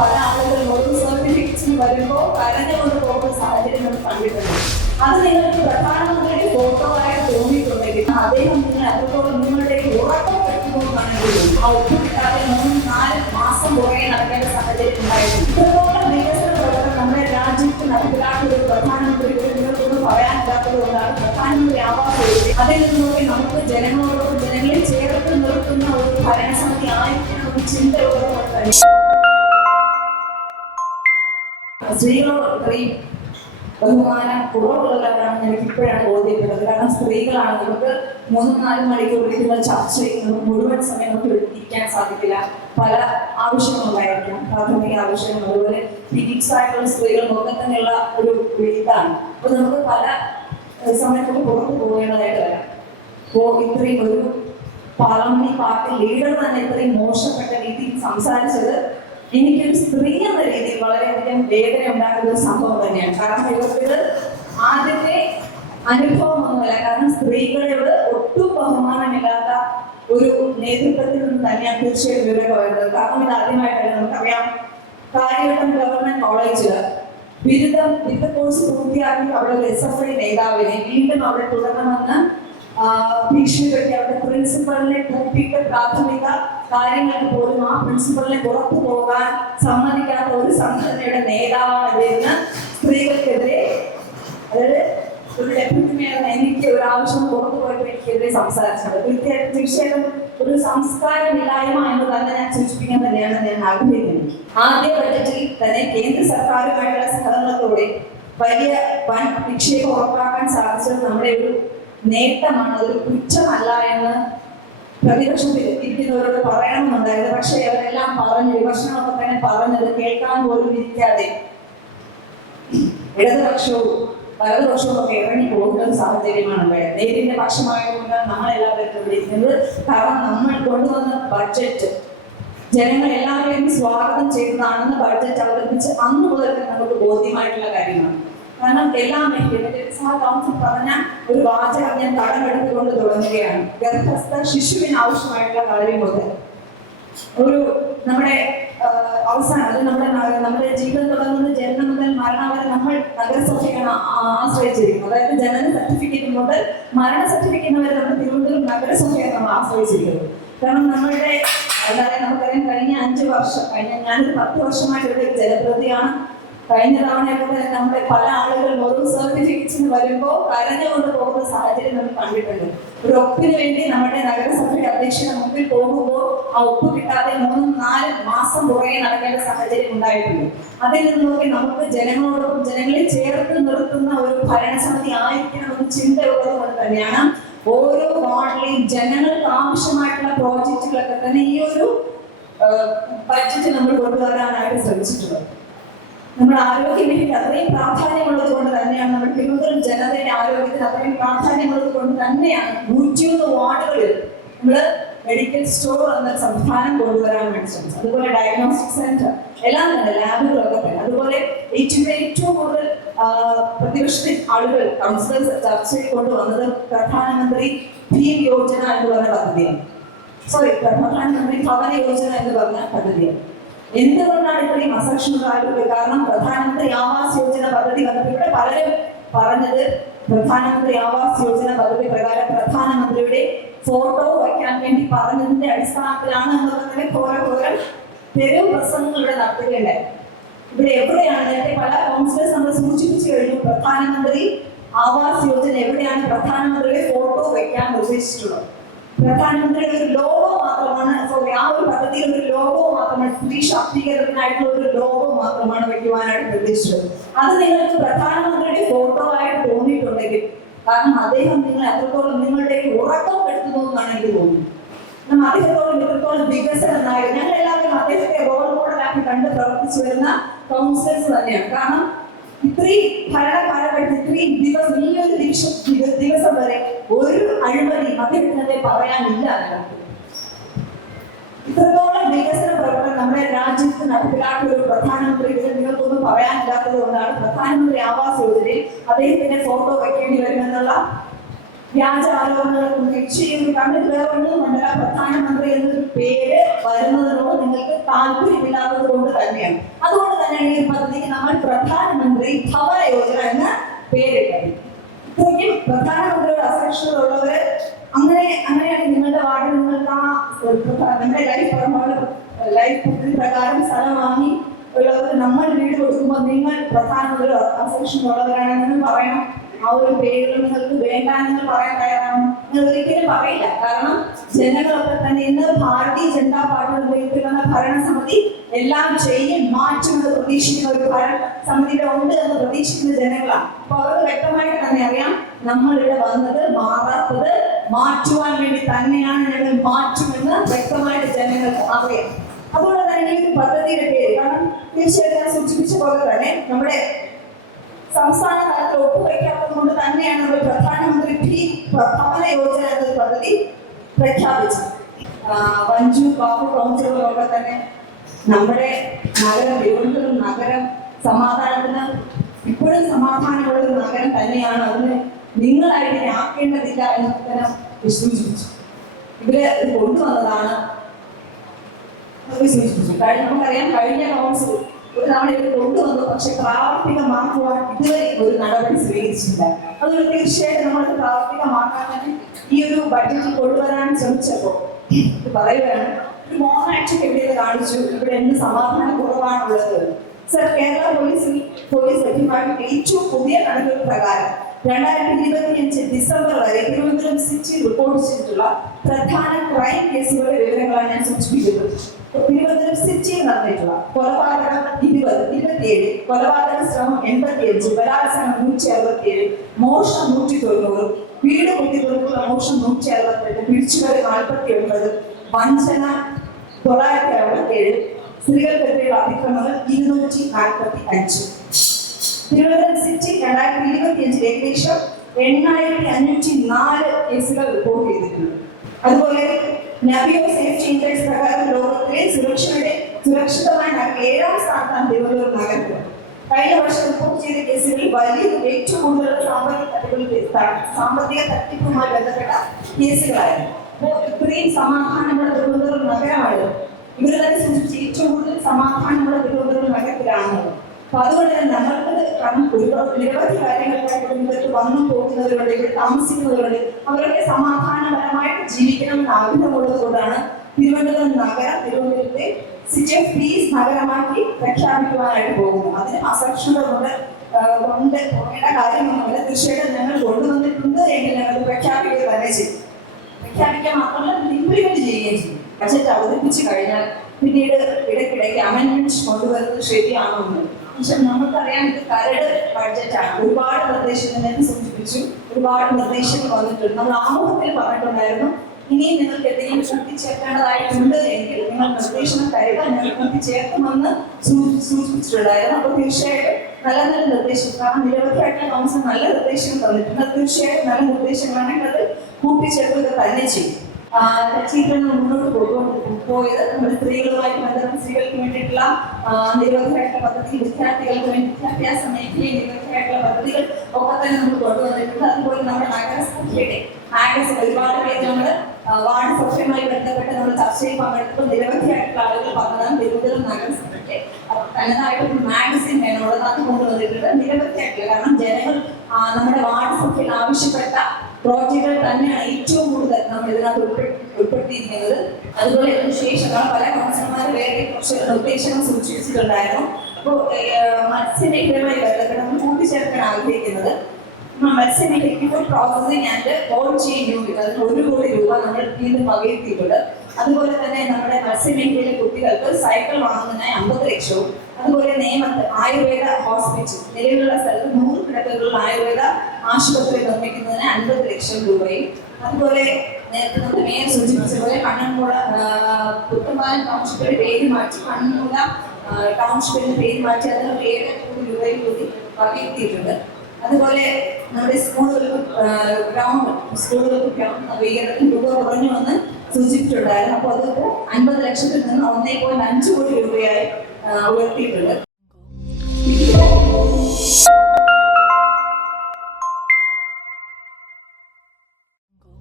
പല ആളുകൾ ഓരോ സർട്ടിഫിക്കറ്റ്സിന് വരുമ്പോൾ കരഞ്ഞുകൊണ്ട് പോകുന്ന സാഹചര്യം നമ്മൾ കണ്ടിട്ടുണ്ട്. അത് നിങ്ങൾക്ക് പ്രധാനമന്ത്രിയുടെ ഫോട്ടോ ആയിട്ട് തോന്നിയിട്ടുണ്ടെങ്കിൽ അദ്ദേഹം നിങ്ങൾ എത്രത്തോളം നിങ്ങളുടെ ഉറക്കം പറ്റുമെന്നാണ് ആ ഒപ്പ് കിട്ടാതെ 3-4 മാസം പുറകെ നടക്കേണ്ട സാഹചര്യം ഉണ്ടായിരുന്നു. ഇത്രത്തോളം വികസന പ്രവർത്തനം നമ്മുടെ രാജ്യത്ത് നടപ്പിലാക്കിയ ഒരു പ്രധാനമന്ത്രിയുടെ നിങ്ങൾക്കൊന്നും പറയാനില്ലാത്തത് കൊണ്ടാണ് പ്രധാനമന്ത്രി ആവാസ് യോജന. അതിൽ നിന്നൊക്കെ നമുക്ക് ജനങ്ങളോടൊപ്പം ജനങ്ങളെ ചേർത്ത് നിർത്തുന്ന ഒരു ഭരണസമിതി ആയിരിക്കണം ഒരു ചിന്ത ഉള്ളതുകൊണ്ട് തന്നെ സ്ത്രീകളോട് ഇത്രയും ബഹുമാനം കുറവുള്ളവരാണെന്ന് എനിക്ക് ഇപ്പോഴാണ് ബോധ്യപ്പെട്ടത്. കാരണം സ്ത്രീകളാണ് നമുക്ക് 3-4 മണിക്കൂർ ഇരിക്കുന്ന ചർച്ചയിൽ നമുക്ക് മുഴുവൻ സമയം നമുക്ക് ഇരിക്കാൻ സാധിക്കില്ല. പല ആവശ്യങ്ങളുണ്ടായിരിക്കാം, പ്രാഥമിക ആവശ്യങ്ങൾ, അതുപോലെ പീരീഡ്സ് ആയിട്ടുള്ള സ്ത്രീകൾക്കൊക്കെ തന്നെയുള്ള ഒരു ഇതാണ്. അപ്പോൾ നമുക്ക് പല സമയത്തൊക്കെ പുറത്തു പോകേണ്ടതായിട്ട് വരാം. അപ്പോൾ ഇത്രയും ഒരു പാർലമെന്റ് പാർട്ടി ലീഡർ തന്നെ ഇത്രയും മോശപ്പെട്ട രീതിയിൽ സംസാരിച്ചത് എനിക്കൊരു സ്ത്രീ എന്ന രീതിയിൽ വളരെയധികം വേദന ഉണ്ടാക്കുന്ന ഒരു സംഭവം തന്നെയാണ്. കാരണം ഇവർക്ക് ആദ്യത്തെ അനുഭവം ഒന്നുമല്ല. കാരണം സ്ത്രീകളോട് ഒട്ടും ബഹുമാനമില്ലാത്ത ഒരു നേതൃത്വത്തിൽ നിന്ന് തന്നെയാണ് തീർച്ചയായും വിവരം വരുന്നത്. കാരണം ഇത് ആദ്യമായിട്ടല്ല. നമുക്കറിയാം, കാര്യവട്ടം ഗവൺമെന്റ് കോളേജിൽ ബിരുദ കോഴ്സ് പൂർത്തിയാക്കി അവിടെ ഒരു SFI നേതാവിനെ വീണ്ടും അവിടെ തുടരണമെന്ന് ഭീഷണിപ്പെടുത്തി അവരുടെ പ്രിൻസിപ്പളിനെ കൂട്ടിയിട്ട് പ്രാഥമിക കാര്യങ്ങൾക്ക് പോലും ആ പ്രിൻസിപ്പളിനെ പുറത്തു പോകാൻ സമ്മതിക്കാത്ത ഒരു സംഘടനയുടെ നേതാവാണെന്ന് സ്ത്രീകൾക്കെതിരെ, അതായത് ഒരു ഡെപ്യൂട്ടി മേയർ എനിക്ക് ഒരു ആവശ്യം പുറത്തു പോയപ്പോൾ എനിക്കെതിരെ സംസാരിച്ചത് തീർച്ചയായിട്ടും ഒരു സംസ്കാരമില്ലായ്മ എന്ന് തന്നെ ഞാൻ സൂചിപ്പിക്കാൻ തന്നെയാണ് ഞാൻ ആഗ്രഹിക്കുന്നത്. ആദ്യ ബഡ്ജറ്റിൽ തന്നെ കേന്ദ്ര സർക്കാരുമായിട്ടുള്ള സഹകരണത്തോടെ വലിയ വൻ നിക്ഷേപം ഉറപ്പാക്കാൻ സാധിച്ചത് നമ്മുടെ ഒരു നേട്ടമാണ്, അതൊരു കുറ്റമല്ല എന്ന് പ്രതിപക്ഷത്തിൽ ഇരിക്കുന്നവരോട് പറയണമെന്നുണ്ടായിരുന്നു. പക്ഷേ അവരെല്ലാം പറഞ്ഞു, വിമർശനമൊക്കെ തന്നെ പറഞ്ഞത് കേൾക്കാൻ പോലും ഇരിക്കാതെ ഇടതുപക്ഷവും വലതുപക്ഷവും ഒക്കെ ഇറങ്ങി പോകുന്ന ഒരു സാഹചര്യമാണ് ഉണ്ടായത്. നേരിന്റെ പക്ഷമായതുകൊണ്ട് നമ്മളെല്ലാവരും ഇവിടെ ഇരിക്കുന്നത്. കാരണം നമ്മൾ കൊണ്ടുവന്ന ബഡ്ജറ്റ് ജനങ്ങൾ എല്ലാവരെയും സ്വാഗതം ചെയ്തതാണെന്ന് ബഡ്ജറ്റ് അവതരിപ്പിച്ച് അന്ന് മുതൽ നമുക്ക് ബോധ്യമായിട്ടുള്ള കാര്യമാണ്. കാരണം എല്ലാ മേഖലയിലും കൗൺസിൽ പറഞ്ഞ ഒരു വാചകം ഞാൻ കടമെടുത്തുകൊണ്ട് തുടങ്ങുകയാണ്. ഗർഭസ്ഥ ശിശുവിന് ആവശ്യമായിട്ടുള്ള കാര്യം മുതൽ ഒരു നമ്മുടെ അവസാനം, അത് നമ്മുടെ ജീവിതം തുടങ്ങുന്ന ജനനം മുതൽ മരണം വരെ നമ്മൾ നഗരസഭയാണ് ആശ്രയിച്ചിരിക്കുന്നത്. അതായത് ജനന സർട്ടിഫിക്കറ്റ് മുതൽ മരണ സർട്ടിഫിക്കറ്റ് വരെ നമ്മൾ തിരുവനന്തപുരം നഗരസഭയാണ് നമ്മൾ ആശ്രയിച്ചിരിക്കുന്നത്. കാരണം നമ്മളുടെ അതായത് നമുക്കറിയാം, കഴിഞ്ഞ 5 വർഷം, ഞാനൊരു 10 വർഷമായിട്ട് ഇവിടെ ജനപ്രതിയാണ്. കഴിഞ്ഞ തവണയൊക്കെ തന്നെ നമ്മുടെ പല ആളുകൾ ഓരോ സർട്ടിഫിക്കറ്റ്സിന് വരുമ്പോൾ കരഞ്ഞുകൊണ്ട് പോകുന്ന സാഹചര്യം നമ്മൾ കണ്ടിട്ടുണ്ട്. ഒരു ഒപ്പിന് വേണ്ടി നമ്മുടെ നഗരസഭയുടെ അധ്യക്ഷന്റെ മുമ്പിൽ പോകുമ്പോൾ ആ ഒപ്പ് കിട്ടാതെ 3-4 മാസം പുറകെ നടക്കേണ്ട സാഹചര്യം ഉണ്ടായിട്ടുണ്ട്. അതിൽ നിന്നൊക്കെ നമുക്ക് ജനങ്ങളോടൊപ്പം ജനങ്ങളെ ചേർത്ത് നിർത്തുന്ന ഒരു ഭരണസമിതി ആയിരിക്കണം എന്ന് ചിന്തയുള്ളത് കൊണ്ട് തന്നെയാണ് ഓരോ വാർഡിലെയും ജനങ്ങൾക്ക് ആവശ്യമായിട്ടുള്ള പ്രോജക്റ്റുകളൊക്കെ തന്നെ ഈ ഒരു ബഡ്ജറ്റ് നമ്മൾ കൊണ്ടുവരാനായിട്ട് ശ്രമിച്ചിട്ടുള്ളത്. നമ്മുടെ ആരോഗ്യ മേഖല അത്രയും പ്രാധാന്യമുള്ളത് കൊണ്ട് തന്നെയാണ്, നമ്മുടെ തിരുവനന്തപുരം ജനതയുടെ ആരോഗ്യത്തിന് അത്രയും പ്രാധാന്യമുള്ളത് കൊണ്ട് തന്നെയാണ് 101 വാർഡുകളിൽ നമ്മൾ മെഡിക്കൽ സ്റ്റോർ എന്ന സംവിധാനം കൊണ്ടുവരാൻ വേണ്ടി ശ്രമിച്ചത്. അതുപോലെ ഡയഗ്നോസ്റ്റിക് സെന്റർ എല്ലാം തന്നെ, ലാബുകളൊക്കെ തന്നെ. അതുപോലെ ഏറ്റവും കൂടുതൽ പ്രതിപക്ഷ ആളുകൾ കൗൺസിലേഴ്സ് ചർച്ചയിൽ കൊണ്ടുവന്നത് പ്രധാനമന്ത്രി ഭീം യോജന എന്ന് പറഞ്ഞ പദ്ധതിയാണ്. പ്രധാനമന്ത്രി ഭവന യോജന എന്ന് പറഞ്ഞ പദ്ധതിയാണ്. എന്തുകൊണ്ടാണ് ഇത്രയും അസഹിഷ്ണുത? കാരണം പ്രധാനമന്ത്രി ആവാസ് യോജന പദ്ധതി വന്നപ്പോൾ ഇവിടെ പലരും പറഞ്ഞത് പ്രധാനമന്ത്രി ആവാസ് യോജന പദ്ധതി പ്രകാരം പ്രധാനമന്ത്രിയുടെ ഫോട്ടോ വയ്ക്കാൻ വേണ്ടി പറഞ്ഞതിന്റെ അടിസ്ഥാനത്തിലാണ് എന്നുള്ളതിനെ ഘോരം തെരുവ് പ്രസംഗങ്ങൾ ഇവിടെ നടത്തുകയുണ്ടായി. ഇവിടെ എവിടെയാണ് നേരത്തെ പല കൗൺസിലേഴ്സ് നമ്മൾ സൂചിപ്പിച്ചു കഴിഞ്ഞു, പ്രധാനമന്ത്രി ആവാസ് യോജന എവിടെയാണ് പ്രധാനമന്ത്രിയുടെ ഫോട്ടോ വയ്ക്കാൻ ഉദ്ദേശിച്ചിട്ടുള്ളത്? പ്രധാനമന്ത്രിയുടെ ഒരു ലോഗോ മാത്രമാണ്, ആ ഒരു പദ്ധതിയിൽ ഒരു ലോഗോ മാത്രമാണ്, സ്ത്രീ ശാക്തീകരണത്തിനായിട്ടുള്ള ഒരു ലോഗോ മാത്രമാണ് വെക്കുവാനായിട്ട് നിർദ്ദേശിച്ചത്. അത് നിങ്ങൾക്ക് പ്രധാനമന്ത്രിയുടെ ഫോട്ടോ ആയിട്ട് തോന്നിയിട്ടുണ്ടെങ്കിൽ, കാരണം അദ്ദേഹം നിങ്ങൾ എത്രത്തോളം നിങ്ങളുടെ ഉറക്കം കെടുത്തുന്നു എന്നാണ് എനിക്ക് തോന്നുന്നത്. നമ്മൾ അദ്ദേഹത്തോളം ഇത്രത്തോളം വികസനം നായകൻ, ഞങ്ങൾ എല്ലാവരും അദ്ദേഹത്തെ റോൾ മോഡലാക്കി കണ്ട് പ്രവർത്തിച്ചു വരുന്ന കൗൺസിലേഴ്സ് തന്നെയാണ്. കാരണം ഇത്രയും ഭരണകാലഘട്ടത്തിൽ ഇത്രയും ദിവസം, ഈ ഒരു ദിവസം വരെ ഒരു അഴിമതി അദ്ദേഹത്തിനെ പറയാനില്ല. ഇത്രത്തോളം വികസന പ്രവർത്തനം നമ്മുടെ രാജ്യത്ത് നടപ്പിലാക്കിയ ഒരു പ്രധാനമന്ത്രി നിങ്ങൾക്കൊന്നും പറയാനില്ലാത്തത് കൊണ്ടാണ് പ്രധാനമന്ത്രി ആവാസ് യോജനയിൽ അദ്ദേഹത്തിന്റെ ഫോട്ടോ വയ്ക്കേണ്ടി വരുമെന്നുള്ള വ്യാജ ആരോപണങ്ങൾ ഉന്നയിച്ചുകൊണ്ട് കണ്ടിട്ടുള്ള പ്രധാനമന്ത്രി എന്നൊരു പേര് വരുന്നതിനോട് നിങ്ങൾക്ക് താല്പര്യമില്ലാത്തത് കൊണ്ട് തന്നെയാണ്. അതുകൊണ്ട് തന്നെയാണ് ഈ പദ്ധതിക്ക് നമ്മൾ പ്രധാനമന്ത്രി ഭവന യോജന എന്ന പേരിട്ടത്. ഇത്രയ്ക്കും പ്രധാനമന്ത്രിയുടെ അസഹിഷ്ണുതയുള്ളവര് അങ്ങനെയാണ് നിങ്ങളുടെ വാർഡിൽ നിങ്ങൾക്ക് നമ്മുടെ ലൈഫ് പദ്ധതി പ്രകാരം സ്ഥലം വാങ്ങി ഉള്ളവർ നമ്മൾ വീട് കൊടുക്കുമ്പോൾ നിങ്ങൾ പ്രധാനമന്ത്രി അസഹിഷ്ണുതയുള്ളവരാണെന്ന് പറയണം. ആ ഒരു പേരുകൾ നിങ്ങൾക്ക് വേണ്ട നിങ്ങൾ പറയാൻ തയ്യാറാണ്. നിങ്ങൾ ഒരിക്കലും പറയില്ല. കാരണം ജനങ്ങളൊക്കെ തന്നെ ഇന്ന് ഭാരതീയ ജനതാ പാർട്ടി ഉപയോഗിക്കുന്ന ഭരണസമിതി എല്ലാം ചെയ്യും മാറ്റുമെന്ന് പ്രതീക്ഷിക്കുന്ന ഒരു ഭരണസമിതിയുടെ ഉണ്ട് എന്ന് പ്രതീക്ഷിക്കുന്ന ജനങ്ങളാണ്. അപ്പൊ അവർക്ക് വ്യക്തമായിട്ട് തന്നെ അറിയാം നമ്മളിവിടെ വന്നത് മാറാത്തത് മാറ്റുവാൻ വേണ്ടി തന്നെയാണ്. ഞങ്ങൾ മാറ്റുമെന്ന് വ്യക്തമായിട്ട് ജനങ്ങൾക്ക് അറിയാം. അതുകൊണ്ട് തന്നെ ഈ ഒരു പദ്ധതിയുടെ പേര് കാരണം തീർച്ചയായിട്ടും ഞാൻ സൂചിപ്പിച്ച പോലെ തന്നെ നമ്മുടെ സംസ്ഥാന തലത്തിൽ ഒപ്പുവയ്ക്കാത്തത് കൊണ്ട് തന്നെയാണ് നമ്മൾ പ്രധാനമന്ത്രി ഭവന യോജന എന്ന പദ്ധതി പ്രഖ്യാപിച്ചത്. വഞ്ചു ബാബു കൗൺസിലറൊക്കെ തന്നെ നമ്മുടെ നഗരം തിരുവനന്തപുരം നഗരം സമാധാനത്തിന് ഇപ്പോഴും സമാധാനമുള്ള ഒരു നഗരം തന്നെയാണ്. അതിന് നിങ്ങളായിട്ട് ആക്കേണ്ടതില്ല എന്ന് തന്നെ സൂചിപ്പിച്ചു. ഇവര് ഇത് കൊണ്ടുവന്നതാണ് സൂചിപ്പിച്ചു. നമുക്കറിയാം കഴിഞ്ഞ കൗൺസിൽ ഒരു തവണ ഇത് കൊണ്ടുവന്നു, പക്ഷെ പ്രാവർത്തികമാക്കുവാൻ ഇതുവരെ ഒരു നടപടി സ്വീകരിച്ചില്ല. അതുകൊണ്ട് തീർച്ചയായിട്ടും നമ്മളത് പ്രാവർത്തികമാക്കാൻ തന്നെ ഈ ഒരു ബഡ്ജറ്റ് കൊണ്ടുവരാൻ ശ്രമിച്ചപ്പോൾ ഇത് പറയുകയാണ് ഒരു മോണാക്ട് എവിടെയത് കാണിച്ചു ഇവിടെ എന്ത് സമാധാന കുറവാണുള്ളത്. സർ, കേരള പോലീസ് ഡിപ്പാർട്ട്മെന്റ് ഏറ്റവും പുതിയ കണക്കുകൾ പ്രകാരം 2025 ഡിസംബർ വരെ തിരുവനന്തപുരം സിറ്റിയിൽ റിപ്പോർട്ട് ചെയ്തിട്ടുള്ള പ്രധാന ക്രൈം കേസുകളുടെ വിവരങ്ങളാണ് ഞാൻ സൂചിപ്പിക്കുന്നത്. തിരുവനന്തപുരം സിറ്റിയിൽ നടന്നിട്ടുള്ള കൊലപാതകം 27, കൊലപാതക ശ്രമം 85, ബലാത്സംഗം 167, മോഷണം 190, വീട് കുത്തിക്കൊടുത്തുള്ള മോഷണം 168, പിടിച്ചുകളി 49, വഞ്ചന 967, സ്ത്രീകൾക്കെതിരെയുള്ള അതിക്രമങ്ങൾ 245. തിരുവനന്തപുരം സിറ്റി 2025 ഏകദേശം 8504 കേസുകൾ റിപ്പോർട്ട് ചെയ്തിട്ടുണ്ട്. അതുപോലെ നബിയോ സേഫ്റ്റി ഇൻഡെക്സ് പ്രകാരം ലോകത്തിലെ സുരക്ഷിതമായ 7ാം സ്ഥാനത്താണ് തിരുവനന്തപുരം നഗരത്തിൽ. കഴിഞ്ഞ വർഷം റിപ്പോർട്ട് ചെയ്ത കേസുകളിൽ ഏറ്റവും കൂടുതൽ സാമ്പത്തിക തട്ടിപ്പുമായി ബന്ധപ്പെട്ട കേസുകളായിരുന്നു. അപ്പോൾ ഇത്രയും സമാധാനമുള്ള തിരുവനന്തപുരം നഗരമാണ്. ഇവർ തന്നെ സൂചിപ്പിച്ച് ഏറ്റവും കൂടുതൽ സമാധാനമുള്ള തിരുവനന്തപുരം നഗരത്തിലാണുള്ളത്. അപ്പൊ അതുകൊണ്ട് തന്നെ നമ്മൾക്ക് കാരണം നിരവധി കാര്യങ്ങൾക്കായിട്ട് വന്നു പോകുന്നവരുണ്ട്, ഇവിടെ താമസിക്കുന്നവരുണ്ട്. അവരൊക്കെ സമാധാനപരമായിട്ട് ജീവിക്കണമെന്ന് ആഗ്രഹമുള്ളത് കൊണ്ടാണ് തിരുവനന്തപുരം നഗരം തിരുവനന്തപുരത്തെ സിറ്റി ഓഫ് പീസ് നഗരമാക്കി പ്രഖ്യാപിക്കുവാനായിട്ട് പോകുന്നത്. അതിന് അസഹിഷ്ണുത കൊണ്ട് പോകേണ്ട കാര്യമൊന്നുമില്ല. തീർച്ചയായിട്ടും ഞങ്ങൾ കൊണ്ടുവന്നിട്ടുണ്ട് എങ്കിൽ ഞങ്ങൾ പ്രഖ്യാപിക്കുക തന്നെ ചെയ്യും. പ്രഖ്യാപിക്കാൻ മാത്രമല്ല ഇംപ്ലിമെന്റ് ചെയ്യുകയും ചെയ്യും. ബജറ്റ് അവതരിപ്പിച്ചു കഴിഞ്ഞാൽ പിന്നീട് ഇടയ്ക്കിടയ്ക്ക് അമെൻമെന്റ് കൊണ്ടുവരുന്നത് ശരിയാണോ എന്ന്. പക്ഷെ നമുക്കറിയാം ഇത് കരട് ബഡ്ജറ്റാണ്. ഒരുപാട് നിർദ്ദേശങ്ങൾ ഞാൻ സൂചിപ്പിച്ചു, ഒരുപാട് നിർദ്ദേശങ്ങൾ വന്നിട്ടുണ്ട്. നമ്മൾ ആമുഖത്തിൽ പറഞ്ഞിട്ടുണ്ടായിരുന്നു ഇനിയും നിങ്ങൾക്ക് എന്തെങ്കിലും കൂട്ടിച്ചേർക്കേണ്ടതായിട്ടുണ്ട് എങ്കിൽ നിങ്ങൾ നിർദ്ദേശങ്ങൾ തരിക, ഞങ്ങൾ കൂട്ടിച്ചേർക്കുമെന്ന് സൂചിപ്പിച്ചിട്ടുണ്ടായിരുന്നു. അപ്പോൾ തീർച്ചയായിട്ടും നല്ല നല്ല നിർദ്ദേശം, കാരണം നിരവധിയായിട്ടുള്ള കൗൺസിൽ നല്ല നിർദ്ദേശങ്ങൾ തന്നിട്ടുണ്ട്. തീർച്ചയായിട്ടും നല്ല നിർദ്ദേശങ്ങളാണെങ്കിൽ അത് കൂട്ടിച്ചേർക്കുക തന്നെ ചെയ്യും. മുന്നോട്ട് പോയത് നമ്മുടെ സ്ത്രീകളുമായിട്ട് ബന്ധപ്പെട്ട സ്ത്രീകൾക്ക് വേണ്ടിയിട്ടുള്ള നിരവധിയായിട്ടുള്ള പദ്ധതികൾ, വിദ്യാർത്ഥികൾക്ക് വേണ്ടി വിദ്യാഭ്യാസ മേഖലയിൽ നിരവധിയായിട്ടുള്ള പദ്ധതികൾ ഒക്കെ തന്നെ നമ്മൾ കൊണ്ടുവന്നിട്ടുണ്ട്. അതുപോലെ നമ്മുടെ നഗരസഭയുടെ ഒരുപാട് പേര് നമ്മൾ വാർഡ് സഭയുമായി ബന്ധപ്പെട്ട് നമ്മൾ ചർച്ചയിൽ പങ്കെടുത്തപ്പോൾ നിരവധിയായിട്ടുള്ള ആളുകൾ പറഞ്ഞതാണ് തിരുവനന്തപുരം നഗരസഭയ്ക്ക് തനതായിട്ടൊരു മാഗസിൻ വേണമുള്ളത്. അത് കൊണ്ടുവന്നിട്ടുണ്ട് നിരവധിയായിട്ടുള്ള. കാരണം ജനങ്ങൾ നമ്മുടെ വാർഡ് സഭയിൽ ആവശ്യപ്പെട്ട പ്രോജക്റ്റുകൾ തന്നെയാണ് ഏറ്റവും കൂടുതൽ നമ്മൾ ഇതിനകത്ത് ഉൾപ്പെടുത്തിയിരിക്കുന്നത്. അതുപോലെ ഇതിനു ശേഷം പല കൗൺസിലർമാർ വേറെ കുറച്ച് നിർദ്ദേശങ്ങൾ സൂചിപ്പിച്ചിട്ടുണ്ടായിരുന്നു. അപ്പോൾ മത്സ്യമേഖലയുമായി ബന്ധപ്പെട്ട് നമ്മൾ കൂട്ടിച്ചേർക്കാൻ ആഗ്രഹിക്കുന്നത് മത്സ്യമേഖലയ്ക്ക് food processing and cold chain unit, അതിന് 1 കോടി രൂപ നമ്മൾ വീണ്ടും വകയിരുത്തിയിട്ടുണ്ട്. അതുപോലെ തന്നെ നമ്മുടെ മത്സ്യമേഖലയിലെ കുട്ടികൾക്ക് സൈക്കിൾ വാങ്ങുന്നതിനായി 50 ലക്ഷവും, അതുപോലെ നേമത്ത് ആയുർവേദ ഹോസ്പിറ്റൽ നിലവിലുള്ള സ്ഥലത്ത് 100 കിടക്കകളുള്ള ആയുർവേദ ആശുപത്രി നിർമ്മിക്കുന്നതിന് 50 ലക്ഷം രൂപയും, അതുപോലെ നേരത്തെ നമ്മുടെ മേയർ സൂചിപ്പിച്ചതുപോലെ കണ്ണൻമൂല പുത്തമ്പാലം ടൗൺഷിപ്പിന്റെ പേര് മാറ്റി കണ്ണൻമൂല ടൗൺഷിപ്പിന്റെ പേര് മാറ്റി അതിന് 7 കോടി രൂപയും കൂടി വകയിരുത്തിയിട്ടുണ്ട്. അതുപോലെ നമ്മുടെ സ്കൂളുകൾക്ക് ഗ്രൗണ്ട് ഉയരത്തിൽ രൂപ കുറഞ്ഞുവെന്ന് സൂചിപ്പിച്ചിട്ടുണ്ടായിരുന്നു. അപ്പോൾ അതൊക്കെ 50 ലക്ഷത്തിൽ നിന്ന് 1.5 കോടി രൂപയായി ഉയർത്തിയിട്ടുണ്ട്.